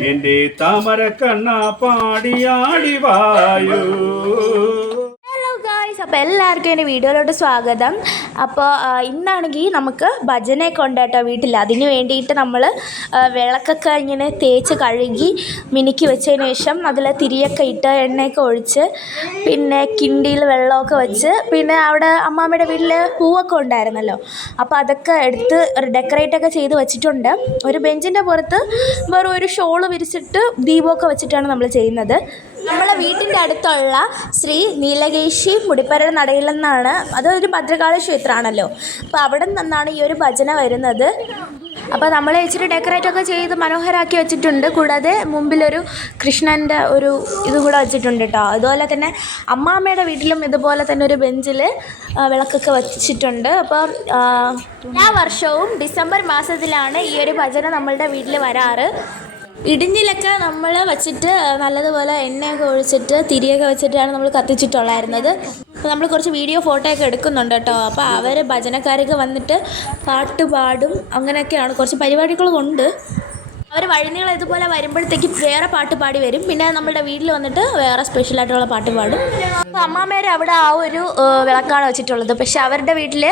എന്റെ താമര കണ്ണ അപ്പോൾ എല്ലാവർക്കും എന്റെ വീഡിയോയിലോട്ട് സ്വാഗതം. അപ്പോൾ ഇന്നാണെങ്കിൽ നമുക്ക് ഭജനയൊക്കെ ഉണ്ട് കേട്ടോ വീട്ടിൽ അതിന് വേണ്ടിയിട്ട് നമ്മൾ വിളക്കൊക്കെ ഇങ്ങനെ തേച്ച് കഴുകി മിനുക്കി വെച്ചതിന് ശേഷം അതിൽ തിരിയൊക്കെ ഇട്ട് എണ്ണയൊക്കെ ഒഴിച്ച് പിന്നെ കിണ്ടിയിൽ വെള്ളമൊക്കെ വെച്ച് പിന്നെ അവിടെ അമ്മാമ്മയുടെ വീട്ടിൽ പൂവൊക്കെ ഉണ്ടായിരുന്നല്ലോ. അപ്പോൾ അതൊക്കെ എടുത്ത് ഡെക്കറേറ്റ് ഒക്കെ ചെയ്ത് വെച്ചിട്ടുണ്ട്. ഒരു ബെഞ്ചിന്റെ പുറത്ത് വെറും ഒരു ഷോൾ വിരിച്ചിട്ട് ദീപമൊക്കെ വെച്ചിട്ടാണ് നമ്മൾ ചെയ്യുന്നത്. നമ്മളെ വീട്ടിന്റെ അടുത്തുള്ള ശ്രീ നീലകേശി മുടിപ്പര നടയിൽ നിന്നാണ് അതൊരു ഭദ്രകാളി ക്ഷേത്രമാണല്ലോ. അപ്പോൾ അവിടെ നിന്നാണ് ഈ ഒരു ഭജന വരുന്നത്. അപ്പോൾ നമ്മൾ ഇച്ചിരി ഡെക്കറേറ്റ് ഒക്കെ ചെയ്ത് മനോഹരമാക്കി വെച്ചിട്ടുണ്ട്. കൂടാതെ മുമ്പിലൊരു കൃഷ്ണന്റെ ഒരു ഇതും കൂടെ വെച്ചിട്ടുണ്ട് കേട്ടോ. അതുപോലെ തന്നെ അമ്മാമ്മയുടെ വീട്ടിലും ഇതുപോലെ തന്നെ ഒരു ബെഞ്ചിൽ വിളക്കൊക്കെ വെച്ചിട്ടുണ്ട്. അപ്പോൾ എല്ലാ വർഷവും ഡിസംബർ മാസത്തിലാണ് ഈ ഒരു ഭജന നമ്മളുടെ വീട്ടിൽ വരാറ്. ഇടിഞ്ഞിലൊക്കെ നമ്മൾ വെച്ചിട്ട് നല്ലതുപോലെ എണ്ണയൊക്കെ ഒഴിച്ചിട്ട് തിരിയൊക്കെ വെച്ചിട്ടാണ് നമ്മൾ കത്തിച്ചിട്ടുള്ളായിരുന്നത്. അപ്പോൾ നമ്മൾ കുറച്ച് വീഡിയോ ഫോട്ടോ ഒക്കെ എടുക്കുന്നുണ്ട് കേട്ടോ. അപ്പോൾ അവർ ഭജനക്കാരൊക്കെ വന്നിട്ട് പാട്ട് പാടും അങ്ങനെയൊക്കെയാണ്. കുറച്ച് പരിപാടികളും ഉണ്ട്. അവർ വഴിനികൾ ഇതുപോലെ വരുമ്പോഴത്തേക്ക് വേറെ പാട്ട് പാടി വരും. പിന്നെ നമ്മുടെ വീട്ടിൽ വന്നിട്ട് വേറെ സ്പെഷ്യലായിട്ടുള്ള പാട്ട് പാടും. അപ്പോൾ അമ്മാമ്മേരെ അവിടെ ആ ഒരു വിളക്കാണ് വെച്ചിട്ടുള്ളത്. പക്ഷെ അവരുടെ വീട്ടിൽ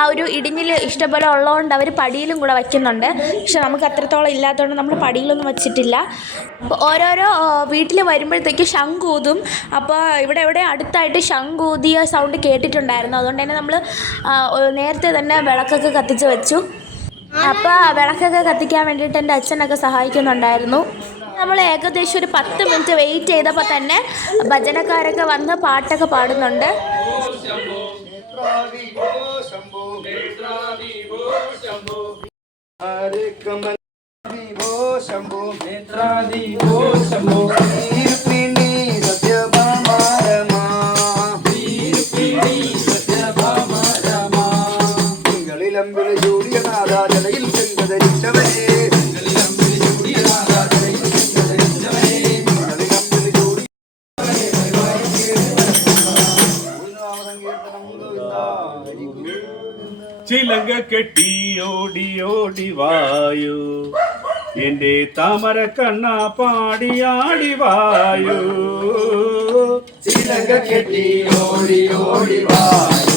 ആ ഒരു ഇടിഞ്ഞിൽ ഇഷ്ടംപോലെ ഉള്ളതുകൊണ്ട് അവർ പടിയിലും കൂടെ വയ്ക്കുന്നുണ്ട് പക്ഷെ നമുക്ക് അത്രത്തോളം ഇല്ലാത്തതുകൊണ്ട് നമ്മൾ പടിയിലൊന്നും വെച്ചിട്ടില്ല. ഓരോരോ വീട്ടിൽ വരുമ്പോഴത്തേക്ക് ശംഖൂതും അപ്പോൾ ഇവിടെ ഇവിടെ അടുത്തായിട്ട് ശംഖൂതിയ സൗണ്ട് കേട്ടിട്ടുണ്ടായിരുന്നു. അതുകൊണ്ട് തന്നെ നമ്മൾ നേരത്തെ തന്നെ വിളക്കൊക്കെ കത്തിച്ച് വെച്ചു. അപ്പോൾ വിളക്കൊക്കെ കത്തിക്കാൻ വേണ്ടിട്ട് എന്റെ അച്ഛനൊക്കെ സഹായിക്കുന്നുണ്ടായിരുന്നു നമ്മൾ ഏകദേശം ഒരു പത്ത് മിനിറ്റ് വെയിറ്റ് ചെയ്തപ്പോൾ തന്നെ ഭജനക്കാരൊക്കെ വന്ന് പാട്ടൊക്കെ പാടുന്നുണ്ട് ശംഭോ ശംഭോ ശംഭോ ചിലങ്ക കെട്ടി ഓടി ഓടി വായു എന്റെ താമര കണ്ണ പാടിയാടി വായു ചിലങ്ക കെട്ടി ഓടി ഓടി വായു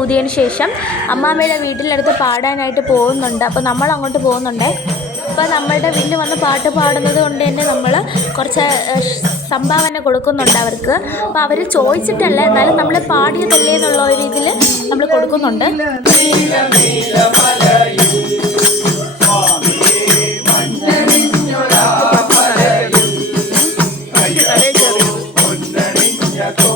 ഊതിയതിന് ശേഷം അമ്മാമ്മയുടെ വീട്ടിലെടുത്ത് പാടാനായിട്ട് പോകുന്നുണ്ട്. അപ്പോൾ നമ്മൾ അങ്ങോട്ട് പോകുന്നുണ്ട്. അപ്പോൾ നമ്മളുടെ വീട്ടിൽ വന്ന് പാട്ട് പാടുന്നത് കൊണ്ട് തന്നെ നമ്മൾ കുറച്ച് സംഭാവന കൊടുക്കുന്നുണ്ട് അവർക്ക്. അപ്പോൾ അവർ ചോദിച്ചിട്ടല്ല എന്നാലും നമ്മൾ പാടിയതല്ലേ എന്നുള്ള ഒരു ഇതിൽ നമ്മൾ കൊടുക്കുന്നുണ്ട്. Yeah.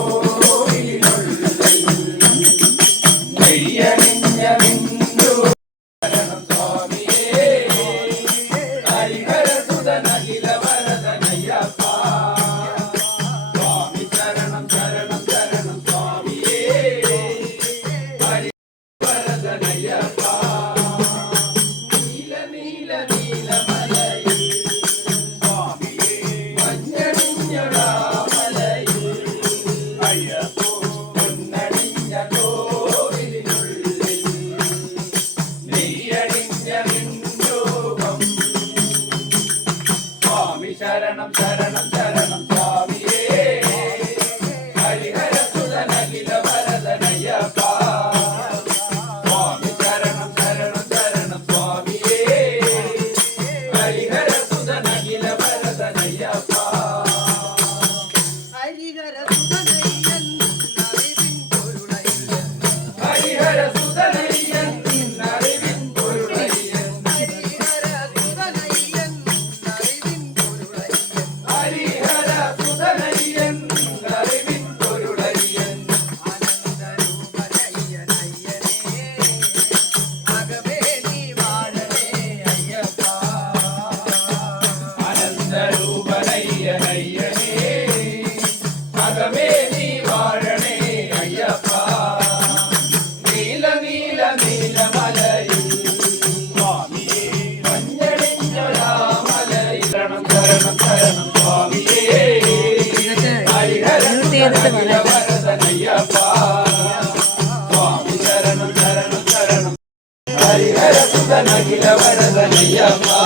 அகில வரதனையப்பா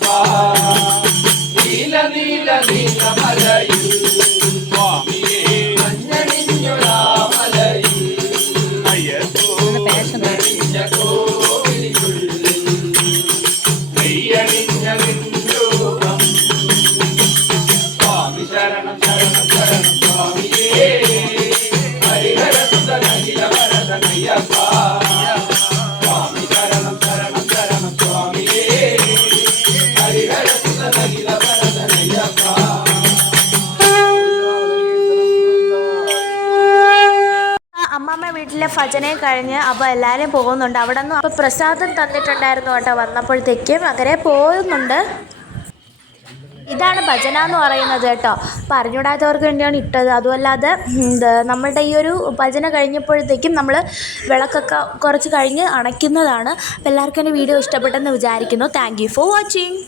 Bye. ഭജനയും കഴിഞ്ഞ് അപ്പോൾ എല്ലാവരും പോകുന്നുണ്ട്. അവിടെ നിന്ന് അപ്പോൾ പ്രസാദം തന്നിട്ടുണ്ടായിരുന്നു കേട്ടോ വന്നപ്പോഴത്തേക്കും. അങ്ങനെ പോകുന്നുണ്ട്. ഇതാണ് ഭജന എന്ന് പറയുന്നത് കേട്ടോ. പറഞ്ഞുവിടാത്തവർക്ക് വേണ്ടിയാണ് ഇട്ടത്. അതുമല്ലാതെ നമ്മളുടെ ഈ ഒരു ഭജന കഴിഞ്ഞപ്പോഴത്തേക്കും നമ്മൾ വിളക്കൊക്കെ കുറച്ച് കഴിഞ്ഞ് അണയ്ക്കുന്നതാണ്. അപ്പോൾ എല്ലാവർക്കും എന്റെ വീഡിയോ ഇഷ്ടപ്പെട്ടെന്ന് വിചാരിക്കുന്നു. Thank for watching